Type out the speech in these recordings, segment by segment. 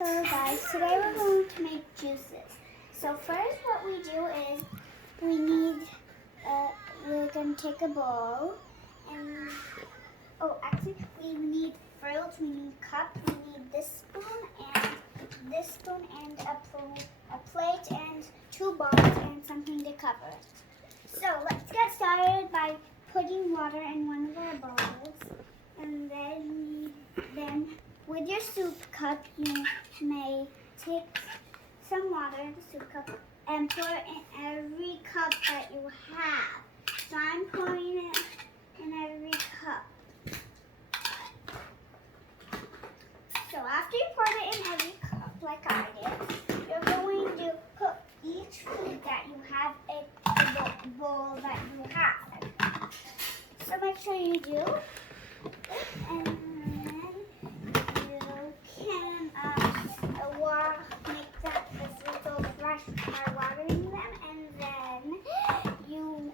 Hello guys, today we're going to make juices. So first what we do is we're going to take a bowl and, we need fruit, we need cup, we need this spoon and a plate and two bowls and something to cover it. So let's get started by putting water in one of our bowls, and then with your soup cup, you may take some water in the soup cup and pour it in every cup that you have. So I'm pouring it in every cup. So after you pour it in every cup, like I did, you're going to put each food that you have in the bowl that you have. So make sure you do. And make that the fruits all fresh by watering them, and then you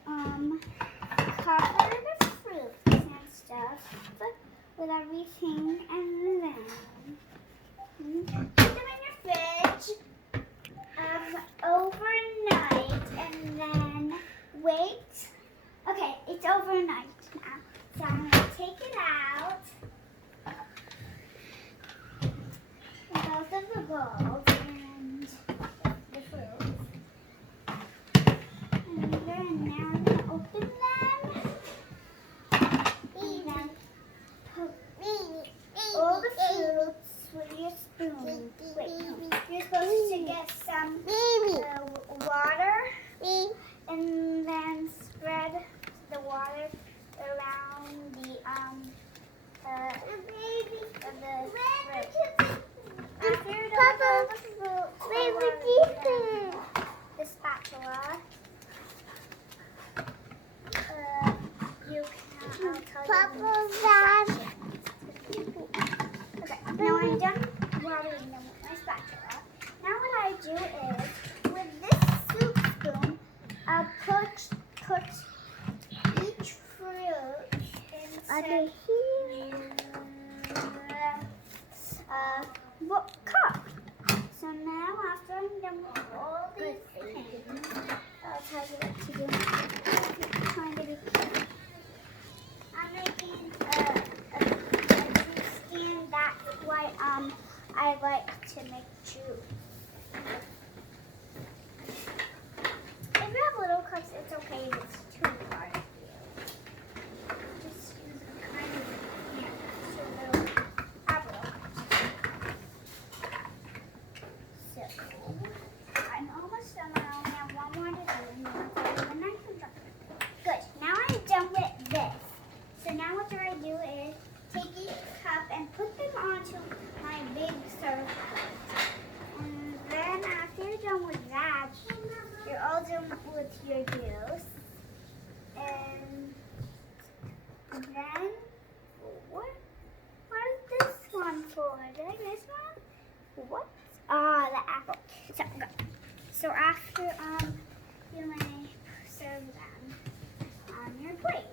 cover the fruits and stuff with everything, and then put them in your fridge overnight, and then wait. Okay, it's overnight now, so I'm going to take it out. Both of the bowls and the fruit. And then now I'm going to open them. And then put all the fruits with your spoon. Wait, no. You're supposed to get some water and then spread the water around the fruit. Papa, the spatula. Okay, now I'm done watering them with my spatula. Now what I do is, with this soup spoon, I'll put each fruit inside cup. So now after I'm done with all these things, I'll tell you what to do. I'm trying to be cute. I'm making a juice stand. That's why I like to make juice. If you have little cups, it's okay if it's too hard for you. Just use a kind of I'm almost done. I only have one more to do, and then I can drop it. Good. Now I'm done with this. So now what I do is take each cup and put them onto my big surface. And then after you're done with that, you're all done with your juice. And then what is this one for? Did I miss one? What? Ah, the apple. So after you may serve them on your plate.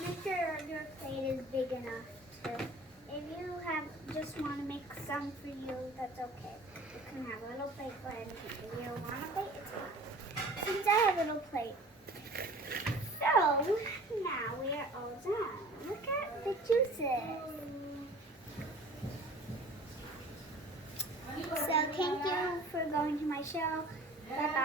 Make sure your plate is big enough to. If you just want to make some for you, that's okay. You can have a little plate for anything. If you don't want a plate, it's fine. Since I have a little plate. So now we are all done. Look at the juices. So thank you for going to my show. Bye-bye.